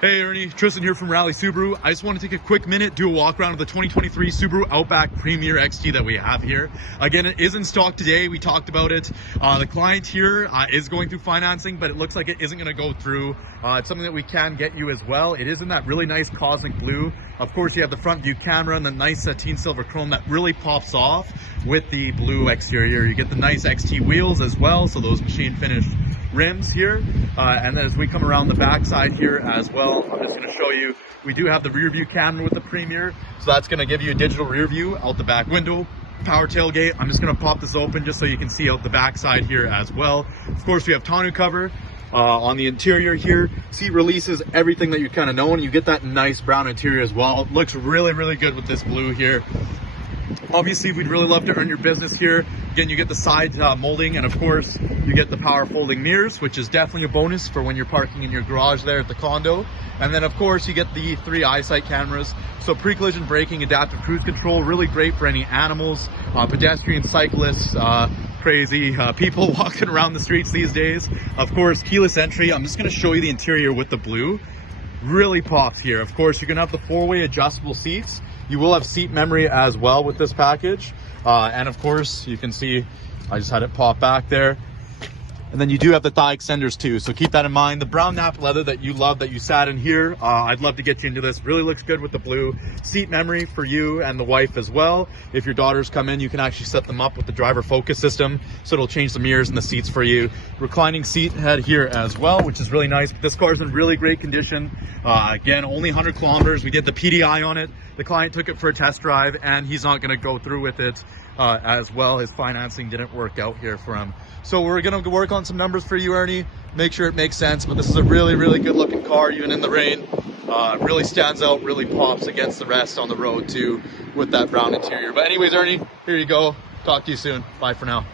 Hey Ernie, Tristen here from Rally Subaru. I just want to take a quick minute, do a walk around of the 2023 Subaru Outback Premiere XT that we have here. Again, it is in stock today. We talked about it. The client here is going through financing, but it looks like it isn't going to go through. It's something that we can get you as well. It is in that really nice cosmic blue. Of course, you have the front view camera and the nice sateen silver chrome that really pops off with the blue exterior. You get the nice XT wheels as well, so those machine finished rims here, and then as we come around the back side here as well, I'm just going to show you, we do have the rear view camera with the Premiere, so that's going to give you a digital rear view out the back window. Power tailgate, I'm just going to pop this open just so you can see out the back side here as well. Of course, we have tonneau cover on the interior here, seat releases, everything that you kind of know, and you get that nice brown interior as well. It looks really good with this blue here. Obviously, we'd really love to earn your business here. Again, you get the side molding, and of course, you get the power folding mirrors, which is definitely a bonus for when you're parking in your garage there at the condo. And then, of course, you get the 3 eyesight cameras. So pre-collision braking, adaptive cruise control, really great for any animals, pedestrians, cyclists, crazy people walking around the streets these days. Of course, keyless entry. I'm just going to show you the interior with the blue. Really pops here. Of course, you're going to have the 4-way adjustable seats. You will have seat memory as well with this package. And of course, you can see, I just had it pop back there. And then you do have the thigh extenders too, so keep that in mind. The brown nap leather that you love, that you sat in here, I'd love to get you into this. Really looks good with the blue. Seat memory for you and the wife as well. If your daughters come in, you can actually set them up with the driver focus system, so it'll change the mirrors and the seats for you. Reclining seat head here as well, which is really nice. But this car is in really great condition. Again, only 100 kilometers. We did the PDI on it. The client took it for a test drive, and he's not going to go through with it as well. His financing didn't work out here for him. So we're going to work on some numbers for you, Ernie. Make sure it makes sense. But this is a really good looking car, even in the rain. Really stands out, really pops against the rest on the road too, with that brown interior. But anyways, Ernie, here you go. Talk to you soon. Bye for now.